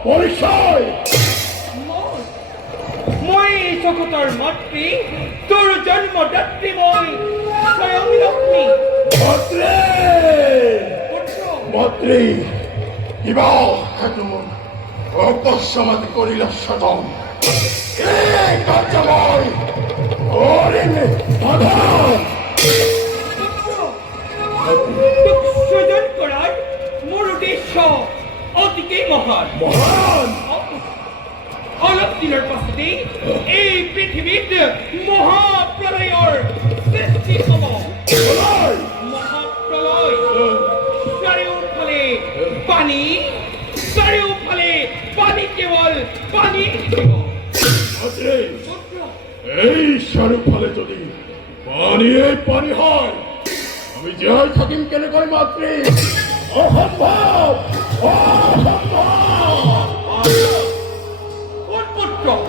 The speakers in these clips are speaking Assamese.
পৰিচয় মই জগতৰ মাতৃ তোৰ জন্মদাত্ৰী মই স্বয়ং লক্ষ্মী মন্ত্ৰী মন্ত্ৰী কিবা সেইটো অপসমাধি কৰিলে সদম এই কাৰ্যময় সৃজন কৰাৰ মোৰ উদ্দেশ্য অতিকেই মহান মহান অলপ দিনৰ পাছতেই এই পৃথিৱীত মহাপ্ৰলয়ৰ সৃষ্টি হ'ব মহাপ্ৰলয় চাৰিওফালে পানী কেৱল পানী থাকিব এই চাৰিওফালে যদি পানীয়ে পানী হয় আমি জীয়াই থাকিম কেনেকৈ মাতৃ অসম্ভৱ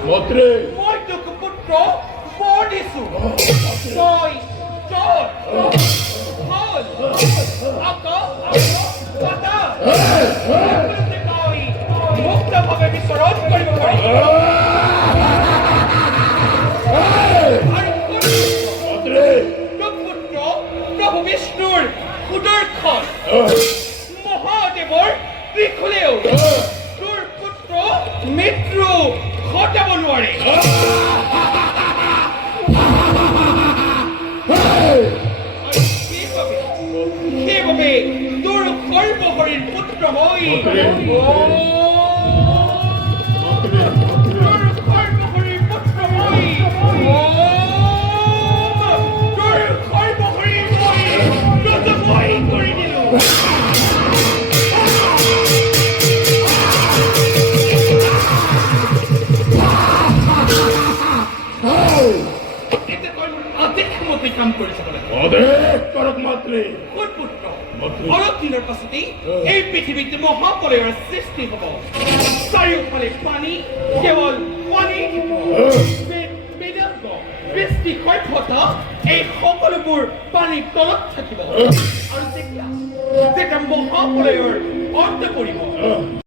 মাতৃ মই তোক পুত্ৰ বৰ দিছো তই মুক্তভাৱে বিচৰণ কৰিব পাৰি তোক পুত্ৰ প্ৰভু বিষ্ণুৰ সুদৰ্শন মহাদেৱৰ ত্ৰিশূলেও তোৰ পুত্ৰ মৃত্যু ঘটাব নোৱাৰে সেইবাবে তোৰ সৰ্বশৰীৰ পুত্ৰ মই তোৰ সৰ্বশৰীৰ পুত্ৰ মই তোৰ সৰ্বশৰীৰ মই কৰি দিলো কাম কৰি চাব লাগে অলপ দিনৰ পাছতেই এই পৃথিৱীত মহাপ্ৰলয়ৰ সৃষ্টি হ'ব চাৰিওফালে পানী কেৱল পানী সৃষ্টি সভ্যতা এই সকলোবোৰ পানীৰ তলত থাকিব আৰু যেতিয়া মহাপ্ৰলয়ৰ অন্ত পৰিব